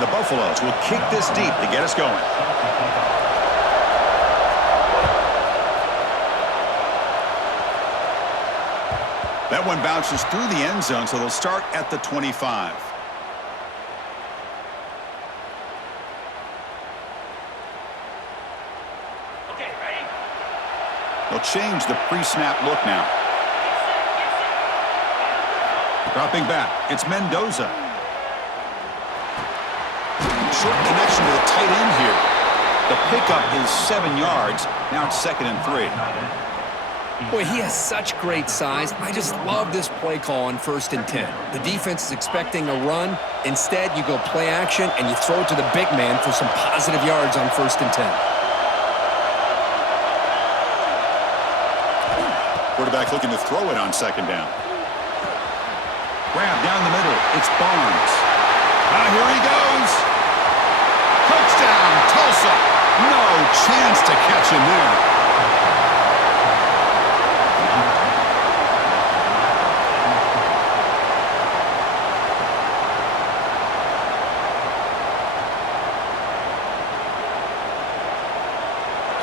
And the Buffaloes will kick this deep to get us going. That one bounces through the end zone, so they'll start at the 25. Okay, ready? They'll change the pre-snap look now. Dropping back, it's Mendoza. Short connection to the tight end here. The pickup is 7 yards. Now it's 2nd and 3. Boy, he has such great size. I just love this play call on 1st and 10. The defense is expecting a run. Instead, you go play action and you throw it to the big man for some positive yards on 1st and 10. Quarterback looking to throw it on 2nd down. Grab down the middle. It's Barnes. Here he goes. Touchdown, Tulsa. No chance to catch him there.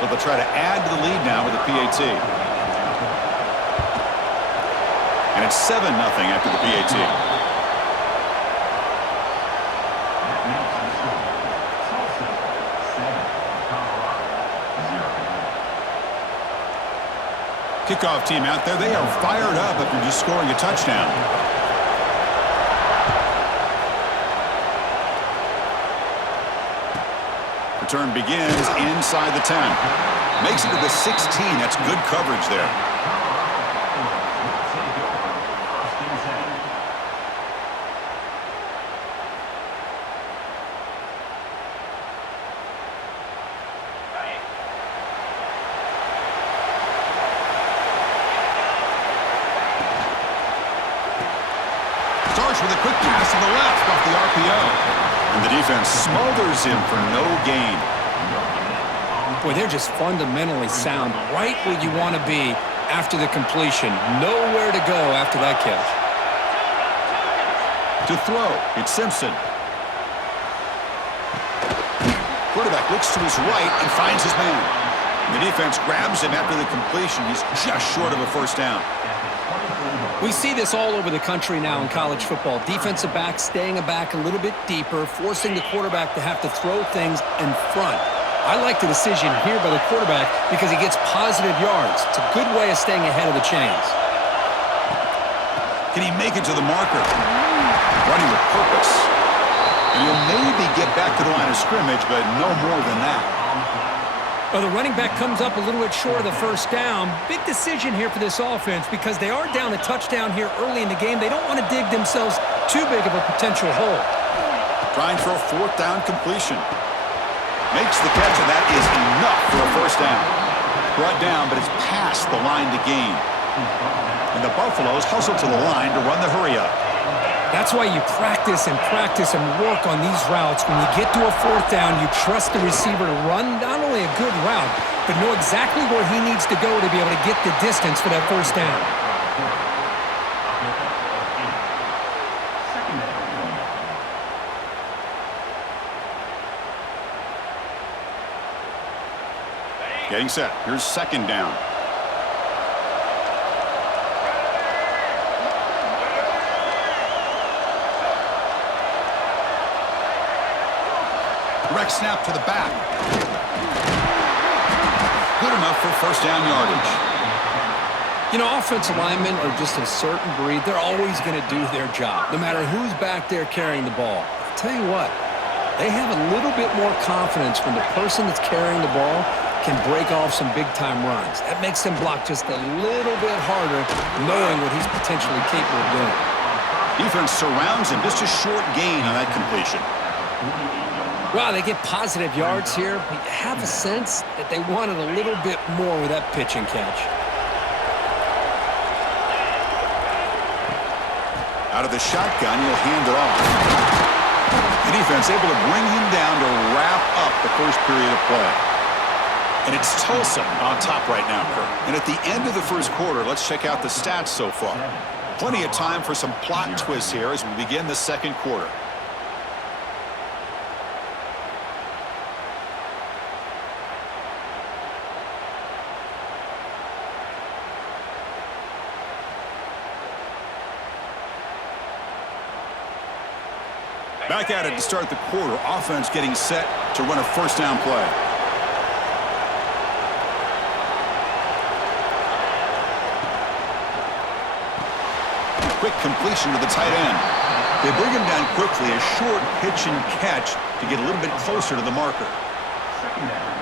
So they'll try to add to the lead now with the PAT. And it's 7-0 after the PAT. Kickoff team out there. They are fired up after just scoring a touchdown. Return begins inside the 10. Makes it to the 16. That's good coverage there. Starts with a quick pass to the left off the RPO. And the defense smothers him for no gain. Boy, they're just fundamentally sound, right where you want to be after the completion. Nowhere to go after that catch. To throw, it's Simpson. Quarterback looks to his right and finds his man. The defense grabs him after the completion. He's just short of a 1st down. We see this all over the country now in college football. Defensive backs staying back a little bit deeper, forcing the quarterback to have to throw things in front. I like the decision here by the quarterback because he gets positive yards. It's a good way of staying ahead of the chains. Can he make it to the marker? Running with purpose. And he'll maybe get back to the line of scrimmage, but no more than that. Well, the running back comes up a little bit short of the 1st down. Big decision here for this offense because they are down a touchdown here early in the game. They don't want to dig themselves too big of a potential hole. Trying for a 4th down completion. Makes the catch, and that is enough for a 1st down. Brought down, but it's past the line to gain. And the Buffaloes hustle to the line to run the hurry-up. That's why you practice and work on these routes. When you get to a 4th down, you trust the receiver to run not only a good route, but know exactly where he needs to go to be able to get the distance for that 1st down. Getting set. Here's 2nd down. Direct snap to the back. Good enough for 1st down yardage. You know, offensive linemen are just a certain breed. They're always going to do their job, no matter who's back there carrying the ball. I'll tell you what, they have a little bit more confidence when the person that's carrying the ball can break off some big-time runs. That makes them block just a little bit harder, knowing what he's potentially capable of doing. Defense surrounds him. Just a short gain on that completion. Wow, they get positive yards here, but you have a sense that they wanted a little bit more with that pitch and catch. Out of the shotgun, he'll hand it off. The defense able to bring him down to wrap up the 1st period of play. And it's Tulsa on top right now, Kurt. And at the end of the 1st quarter, let's check out the stats so far. Plenty of time for some plot twists here as we begin the 2nd quarter. Back at it to start the quarter. Offense getting set to run a first down play. Quick completion to the tight end. They bring him down quickly. A short pitch and catch to get a little bit closer to the marker.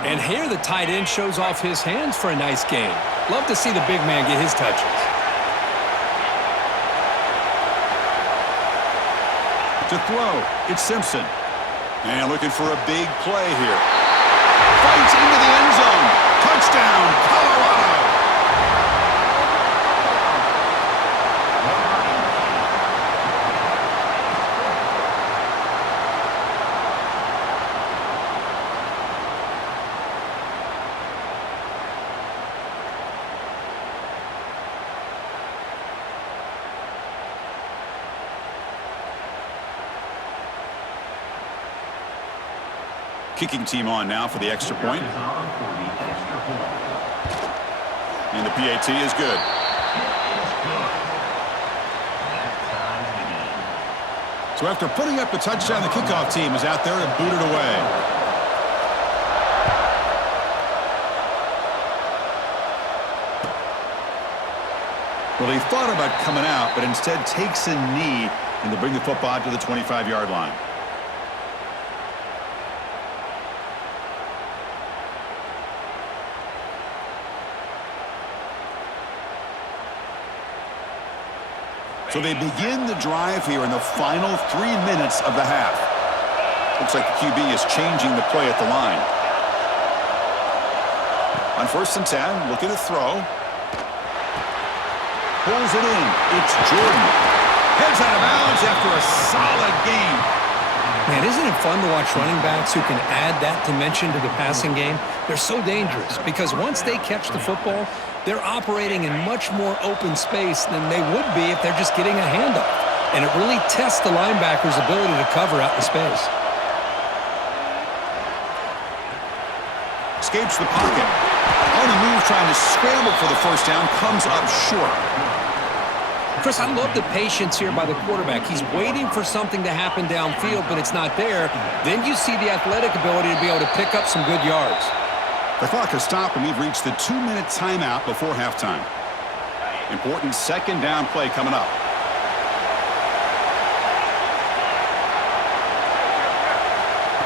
And here the tight end shows off his hands for a nice gain. Love to see the big man get his touches. To throw, it's Simpson. And looking for a big play here. Fights into the end zone. Touchdown, Colorado. Kicking team on now for the extra point. And the PAT is good. So after putting up the touchdown, the kickoff team is out there and booted away. Well, he thought about coming out, but instead takes a knee, and they bring the football to the 25-yard line. So they begin the drive here in the final 3 minutes of the half. Looks like the QB is changing the play at the line. On 1st and 10, looking to throw. Pulls it in. It's Jordan. Heads out of bounds after a solid game. Man, isn't it fun to watch running backs who can add that dimension to the passing game? They're so dangerous because once they catch the football, they're operating in much more open space than they would be if they're just getting a handoff. And it really tests the linebacker's ability to cover out in space. Escapes the pocket. On the move, trying to scramble for the first down, comes up short. Chris, I love the patience here by the quarterback. He's waiting for something to happen downfield, but it's not there. Then you see the athletic ability to be able to pick up some good yards. The clock has stopped, and we've reached the 2-minute timeout before halftime. Important second down play coming up.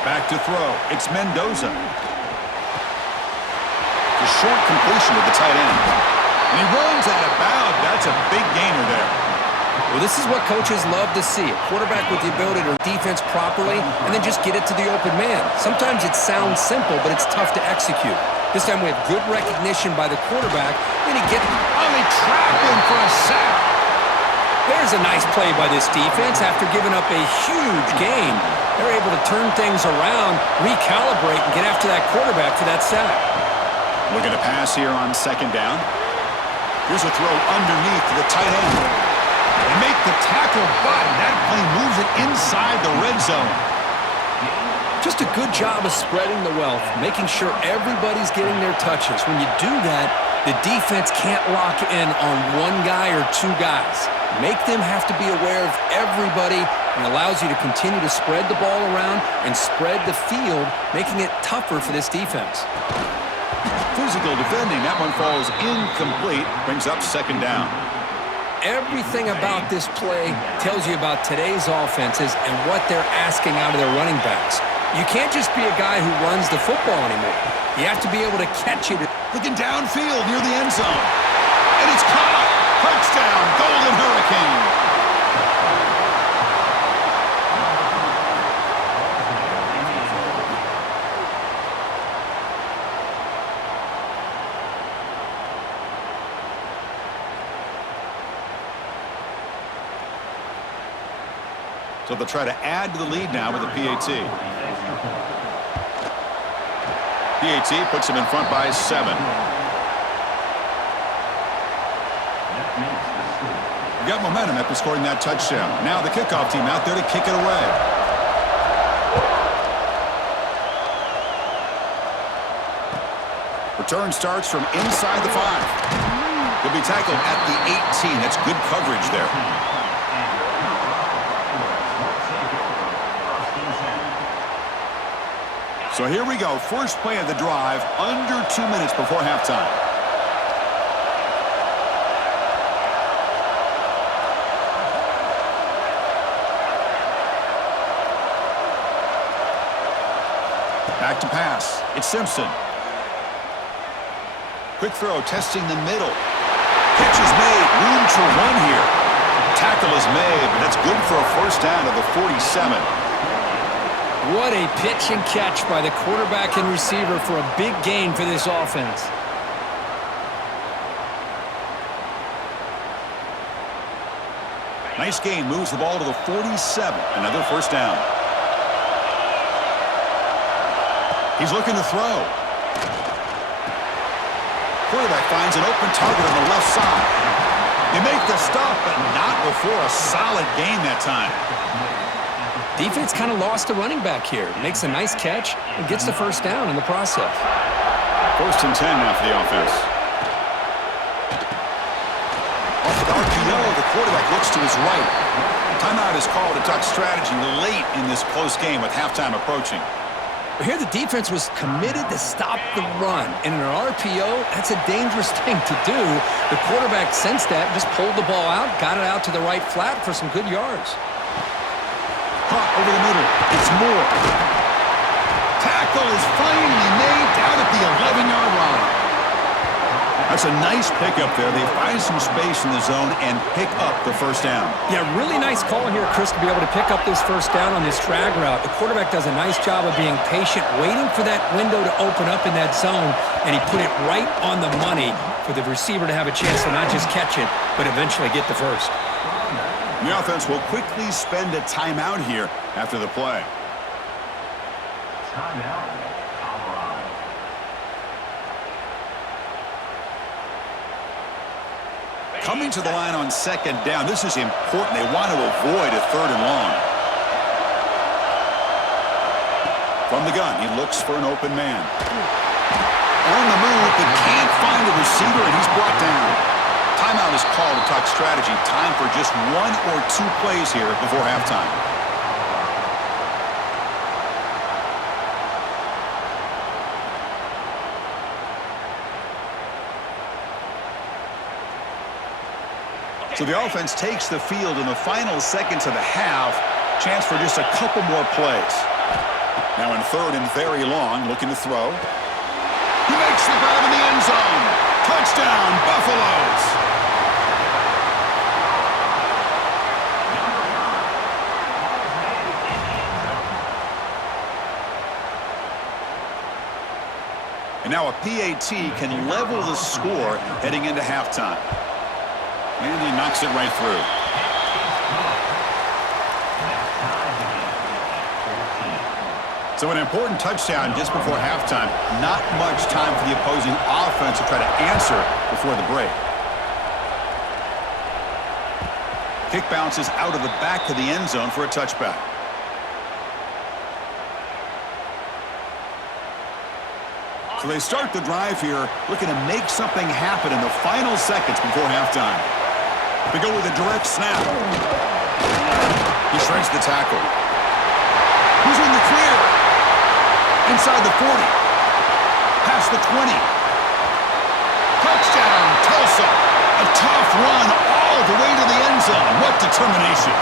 Back to throw. It's Mendoza. The short completion to the tight end. And he runs out of bounds. That's a big gainer there. Well, this is what coaches love to see. A quarterback with the ability to defense properly and then just get it to the open man. Sometimes it sounds simple, but it's tough to execute. This time we have good recognition by the quarterback, and he gets... Oh, they trap him for a sack. There's a nice play by this defense. After giving up a huge gain, they're able to turn things around, recalibrate, and get after that quarterback for that sack. Looking to pass here on second down. Here's a throw underneath to the tight end. They make the tackle, but that play moves it inside the red zone. Just a good job of spreading the wealth, making sure everybody's getting their touches. When you do that, the defense can't lock in on one guy or two guys. Make them have to be aware of everybody, and allows you to continue to spread the ball around and spread the field, making it tougher for this defense. Physical defending. That one falls incomplete. Brings up second down. Everything about this play tells you about today's offenses and what they're asking out of their running backs. You can't just be a guy who runs the football anymore. You have to be able to catch it. Looking downfield near the end zone. And it's caught. Touchdown, Golden Hurricane. So they'll try to add to the lead now with a PAT. PAT puts him in front by 7. We got momentum after scoring that touchdown. Now the kickoff team out there to kick it away. Return starts from inside the 5. He'll be tackled at the 18. That's good coverage there. So here we go. First play of the drive, under 2 minutes before halftime. Back to pass. It's Simpson. Quick throw, testing the middle. Catch is made. Room to run here. Tackle is made, but that's good for a first down at the 47. What a pitch and catch by the quarterback and receiver for a big gain for this offense. Nice gain. Moves the ball to the 47. Another first down. He's looking to throw. Quarterback finds an open target on the left side. They make the stop, but not before a solid gain that time. Defense kind of lost a running back here. Makes a nice catch and gets the first down in the process. First and 10 now for the offense. Off the RPO, the quarterback looks to his right. Timeout is called to talk strategy late in this close game with halftime approaching. Here the defense was committed to stop the run. And in an RPO, that's a dangerous thing to do. The quarterback sensed that, just pulled the ball out, got it out to the right flat for some good yards. Caught over the middle. It's Moore. Tackle is finally made down at the 11-yard line. That's a nice pickup there. They find some space in the zone and pick up the first down. Yeah, really nice call here, Chris, to be able to pick up this first down on this drag route. The quarterback does a nice job of being patient, waiting for that window to open up in that zone, and he put it right on the money for the receiver to have a chance to not just catch it, but eventually get the first. The offense will quickly spend a timeout here after the play. Timeout, Colorado. Coming to the line on second down. This is important. They want to avoid a third and long. From the gun, he looks for an open man. On the move, but can't find a receiver, and he's brought down. Timeout is called to talk strategy. Time for just 1 or 2 plays here before halftime. So the offense takes the field in the final seconds of the half. Chance for just a couple more plays. Now in third and very long, looking to throw. He makes the grab in the end zone. Touchdown, Buffaloes. And now a PAT can level the score heading into halftime. And he knocks it right through. So an important touchdown just before halftime. Not much time for the opposing offense to try to answer before the break. Kick bounces out of the back of the end zone for a touchback. So they start the drive here, looking to make something happen in the final seconds before halftime. They go with a direct snap. He shreds the tackle. Who's in the clear? Inside the 40. Past the 20. Touchdown, Tulsa. A tough run all the way to the end zone. What determination.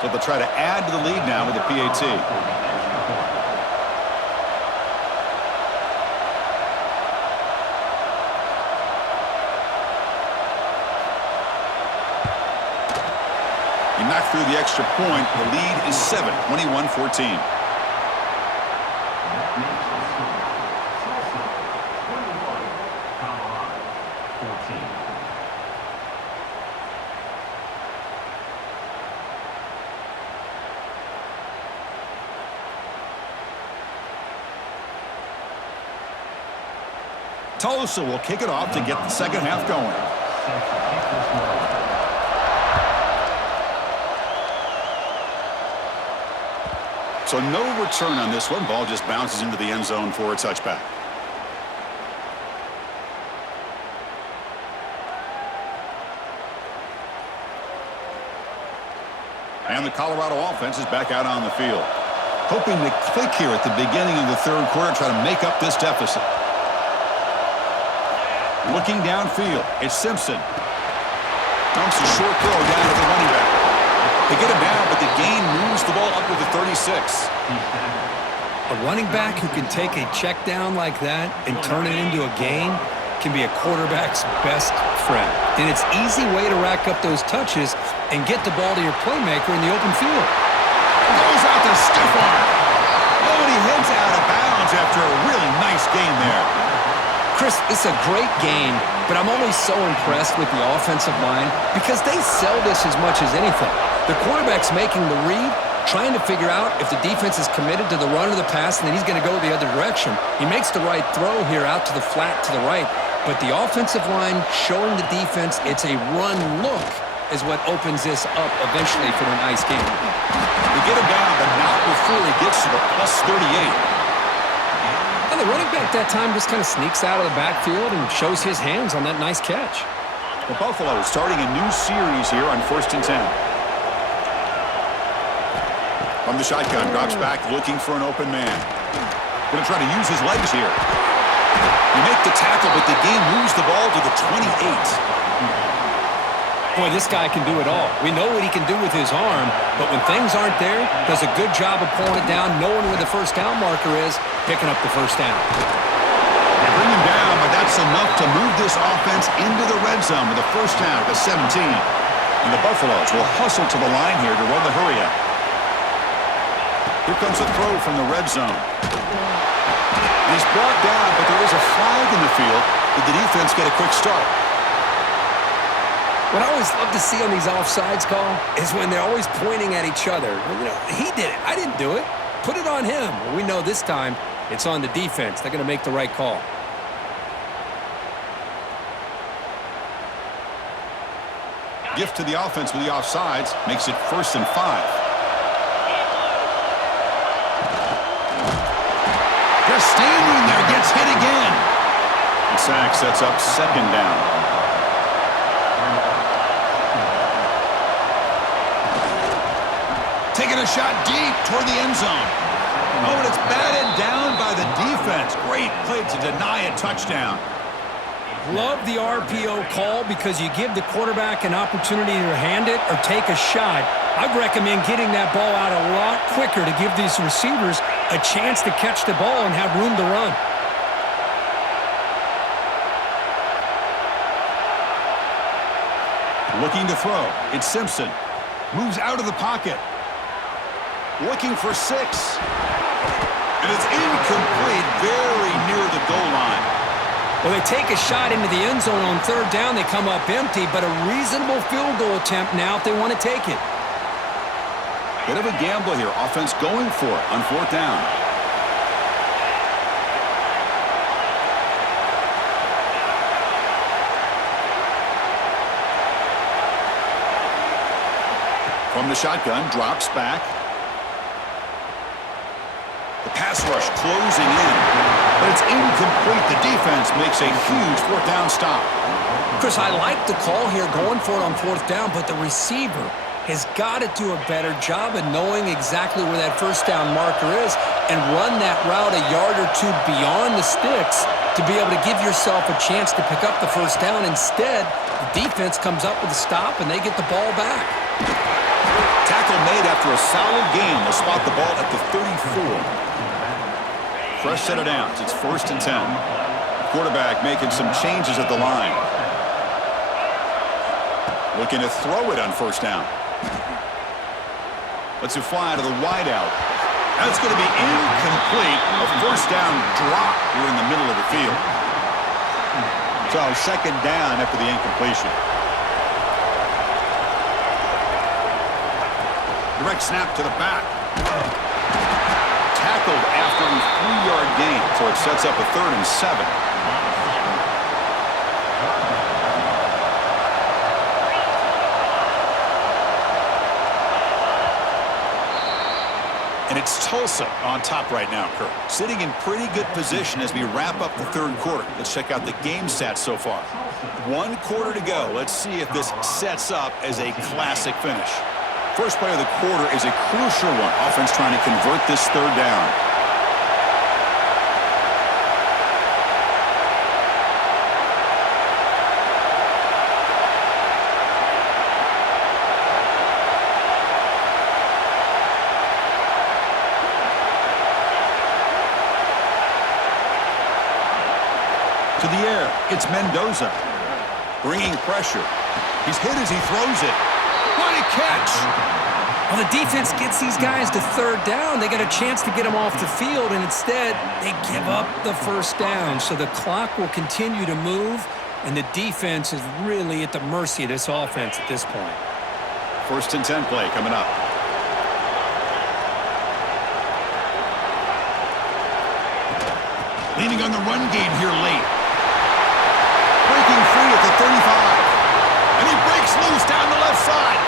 So they'll try to add to the lead now with the PAT. He knocked through the extra point. The lead is 7, 21-14. Tulsa will kick it off to get the second half going. So no return on this one. Ball just bounces into the end zone for a touchback. And the Colorado offense is back out on the field. Hoping to click here at the beginning of the third quarter, try to make up this deficit. Looking downfield, it's Simpson. Dumps a short throw down to the running back. They get him down, but the gain moves the ball up to the 36. A running back who can take a check down like that and turn it into a gain can be a quarterback's best friend. And it's an easy way to rack up those touches and get the ball to your playmaker in the open field. Goes out to stiff arm. Oh, and he heads out of bounds after a really nice game there. Chris, it's a great game, but I'm always so impressed with the offensive line because they sell this as much as anything. The quarterback's making the read, trying to figure out if the defense is committed to the run or the pass, and then he's going to go the other direction. He makes the right throw here out to the flat to the right, but the offensive line showing the defense it's a run look is what opens this up eventually for a nice game. They get him down, but not before he gets to the plus 38. And the running back that time just kind of sneaks out of the backfield and shows his hands on that nice catch. The Buffalo is starting a new series here on 1st and 10. From the shotgun, drops back looking for an open man. Going to try to use his legs here. You make the tackle, but the game moves the ball to the 28. Boy, this guy can do it all. We know what he can do with his arm, but when things aren't there, does a good job of pulling it down, knowing where the first down marker is, picking up the first down. They bring him down, but that's enough to move this offense into the red zone with a first down at the 17. And the Buffaloes will hustle to the line here to run the hurry up. Here comes a throw from the red zone. And he's brought down, but there is a flag in the field. Did the defense get a quick start? What I always love to see on these offsides call is when they're always pointing at each other. Well, you know, he did it. I didn't do it. Put it on him. Well, we know this time it's on the defense. They're going to make the right call. Gift to the offense with the offsides makes it 1st and 5. Just standing there, gets hit again. The sack sets up 2nd down. Taking a shot deep toward the end zone. Oh, and it's batted down by the defense. Great play to deny a touchdown. Love the RPO call because you give the quarterback an opportunity to hand it or take a shot. I'd recommend getting that ball out a lot quicker to give these receivers a chance to catch the ball and have room to run. Looking to throw. It's Simpson. Moves out of the pocket. Looking for 6. And it's incomplete, very near the goal line. Well, they take a shot into the end zone on 3rd down. They come up empty, but a reasonable field goal attempt now if they want to take it. Bit of a gamble here. Offense going for it on 4th down. From the shotgun, drops back. The pass rush closing in, but it's incomplete. The defense makes a huge 4th down stop. Chris, I like the call here going for it on 4th down, but the receiver has got to do a better job of knowing exactly where that first down marker is and run that route a yard or two beyond the sticks to be able to give yourself a chance to pick up the first down. Instead, the defense comes up with a stop and they get the ball back. Tackle made after a solid game. They'll spot the ball at the 34. Fresh set of downs. It's 1st and 10. Quarterback making some changes at the line. Looking to throw it on 1st down. Lets it fly to the wideout. That's going to be incomplete. A 1st down drop here in the middle of the field. So 2nd down after the incompletion. Direct snap to the back. Tackled after a 3-yard gain, so it sets up a 3rd and 7. And it's Tulsa on top right now, Kirk. Sitting in pretty good position as we wrap up the third quarter. Let's check out the game stats so far. 1 quarter to go. Let's see if this sets up as a classic finish. First play of the quarter is a crucial one. Offense trying to convert this third down. To the air, it's Mendoza. Bringing pressure. He's hit as he throws it. What a catch! Well, the defense gets these guys to third down. They got a chance to get them off the field, and instead they give up the first down. So the clock will continue to move, and the defense is really at the mercy of this offense at this point. 1st and 10 play coming up. Leaning on the run game here late. Breaking free at the 35. And he breaks loose down the left side.